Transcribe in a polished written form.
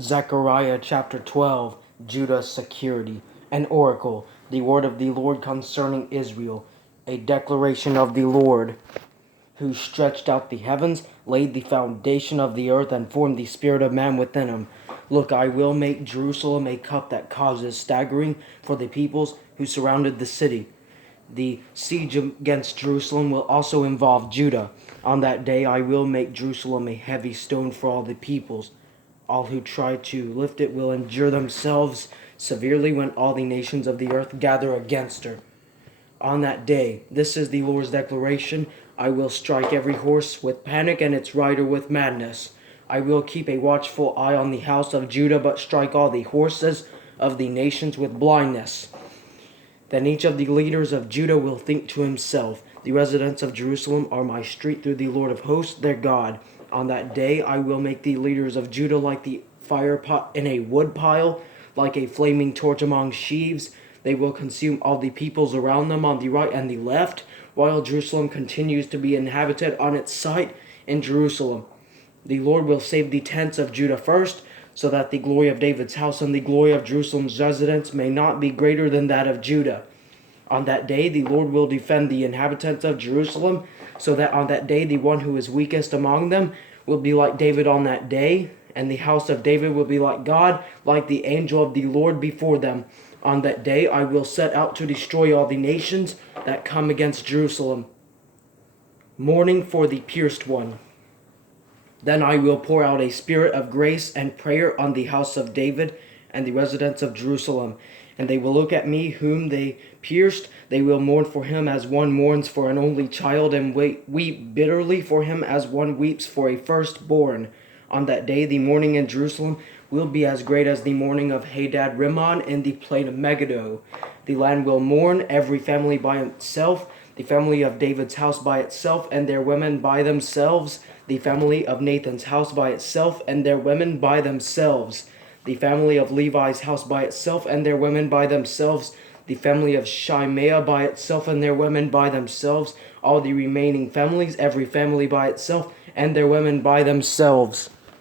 Zechariah Chapter 12, Judah's security. An oracle, the word of the Lord concerning Israel, a declaration of the Lord, who stretched out the heavens, laid the foundation of the earth, and formed the spirit of man within him. Look, I will make Jerusalem a cup that causes staggering for the peoples who surrounded the city. The siege against Jerusalem will also involve Judah. On that day I will make Jerusalem a heavy stone for all the peoples. All who try to lift it will injure themselves severely when all the nations of the earth gather against her. On that day, this is the Lord's declaration, I will strike every horse with panic and its rider with madness. I will keep a watchful eye on the house of Judah, but strike all the horses of the nations with blindness. Then each of the leaders of Judah will think to himself, the residents of Jerusalem are my street through the Lord of hosts, their God. On that day I will make the leaders of Judah like the fire pot in a wood pile, like a flaming torch among sheaves. They will consume all the peoples around them on the right and the left, while Jerusalem continues to be inhabited on its site in Jerusalem. The Lord will save the tents of Judah first, so that the glory of David's house and the glory of Jerusalem's residents may not be greater than that of Judah. On that day the Lord will defend the inhabitants of Jerusalem, so that on that day the one who is weakest among them will be like David on that day, and the house of David will be like God, like the angel of the Lord before them. On that day I will set out to destroy all the nations that come against Jerusalem. Mourning for the pierced one. Then I will pour out a spirit of grace and prayer on the house of David and the residents of Jerusalem. And they will look at me whom they pierced. They will mourn for him as one mourns for an only child, and weep bitterly for him as one weeps for a firstborn. On that day the mourning in Jerusalem will be as great as the mourning of Hadad Rimmon in the plain of Megiddo. The land will mourn, every family by itself, the family of David's house by itself, and their women by themselves, the family of Nathan's house by itself, and their women by themselves, the family of Levi's house by itself, and their women by themselves, the family of Shimea by itself, and their women by themselves, all the remaining families, every family by itself, and their women by themselves.